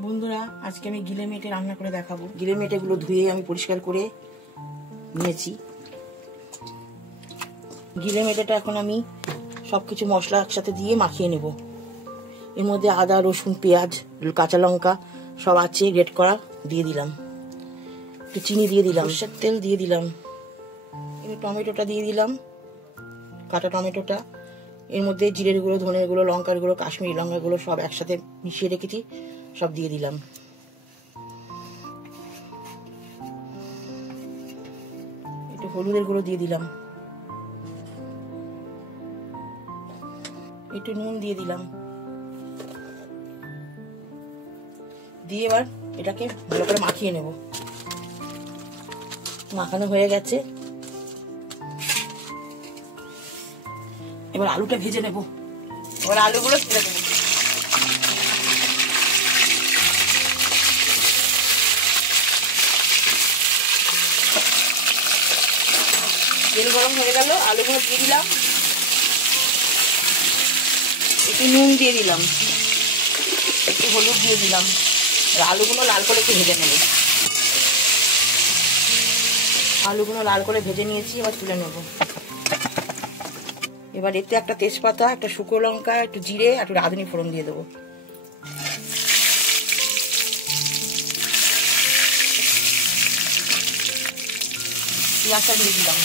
বন্ধুরা, আজকে আমি গিলে মেটে রান্না করে দেখাবো। গিলে মেটেগুলো ধুয়ে আমি পরিষ্কার করে নিয়েছি। গিলে মেটেটা এখন আমি সবকিছু মশলা একসাথে দিয়ে মাখিয়ে নেব। এর মধ্যে আদা, রসুন, পেঁয়াজ, কাঁচা লঙ্কা সব আছে গ্রেট করা, দিয়ে দিলাম। একটু চিনি দিয়ে দিলাম, সরষের তেল দিয়ে দিলাম, এবার টমেটোটা দিয়ে দিলাম, কাটা টমেটোটা। এর মধ্যে জিরের গুঁড়ো, ধনের গুঁড়ো, লঙ্কার গুঁড়ো, কাশ্মীরি লঙ্কার গুঁড়ো সব একসাথে মিশিয়ে রেখেছি, সব দিয়ে দিলাম। একটু হলুদের গুঁড়ো দিয়ে দিলাম, একটু নুন দিয়ে দিলাম, দিয়ে এবার এটাকে ভালো করে মাখিয়ে নেব। মাখানো হয়ে গেছে, এবার আলুটা ভেজে নেব। এবার আলুগুলো ছেড়ে দেবো। তেল গরম হয়ে গেল, আলুগুলো দিয়ে দিলাম, একটু নুন দিয়ে দিলাম, একটু হলুদ দিয়ে দিলাম। আলুগুলো লাল করে একটু ভেজে নেব। আলুগুলো লাল করে ভেজে নিয়েছি, এবার তুলে নেব। এবার এতে একটা তেজপাতা, একটা শুকনো লঙ্কা, একটু জিরে, একটু রাঁধুনি ফোড়ন দিয়ে দেবো। পেঁয়াজটা দিয়ে দিলাম,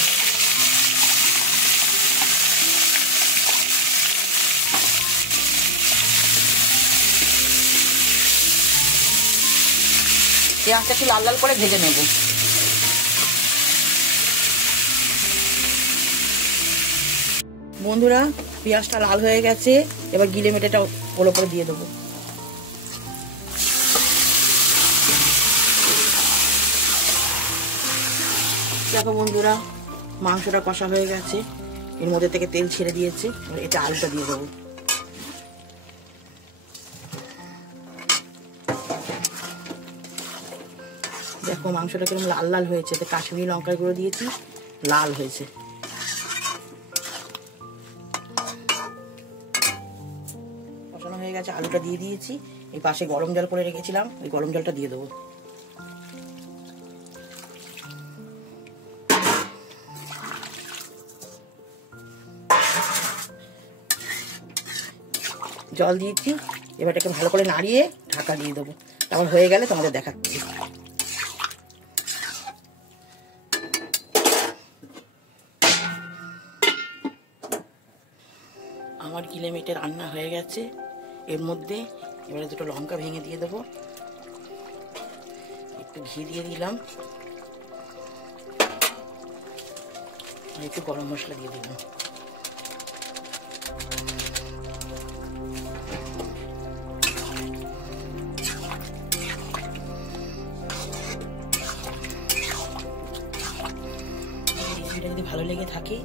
পেঁয়াজটা একটু লাল লাল করে ভেজে নেব। বন্ধুরা, পেঁয়াজটা লাল হয়ে গেছে, এবার গিলে মেটেটা ওর উপরে দিয়ে দেবো। দেখো বন্ধুরা, মাংসটা কষা হয়ে গেছে, এর মধ্যে থেকে তেল ছেড়ে দিয়েছে। এটা আলুটা দিয়ে দেবো। দেখো মাংসটা কিরকম লাল লাল হয়েছে, কাশ্মীরি লঙ্কার গুঁড়ো দিয়েছি, লাল হয়েছে। কষানো হয়ে গেছে, আলুটা দিয়ে দিয়েছি। এই পাশে গরম জল করে রেখেছিলাম, ওই গরম জলটা দিয়ে দেবো। জল দিয়েছি, এবার এটাকে ভালো করে নাড়িয়ে ঢাকা দিয়ে দেবো। তারপর হয়ে গেলে তোমাদের দেখাচ্ছি। আমার গিলে মেটে রান্না হয়ে গেছে। এর মধ্যে এবারে দুটো লঙ্কা ভেঙে দিয়ে দেবো, একটু ঘি দিয়ে দিলাম, আর একটু গরম মশলা দিয়ে দিলাম। রেসিপিটা যদি ভালো লেগে থাকে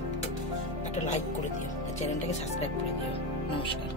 একটা লাইক করে দিও, চ্যানেলটাকে সাবস্ক্রাইব করে দিও। নমস্কার।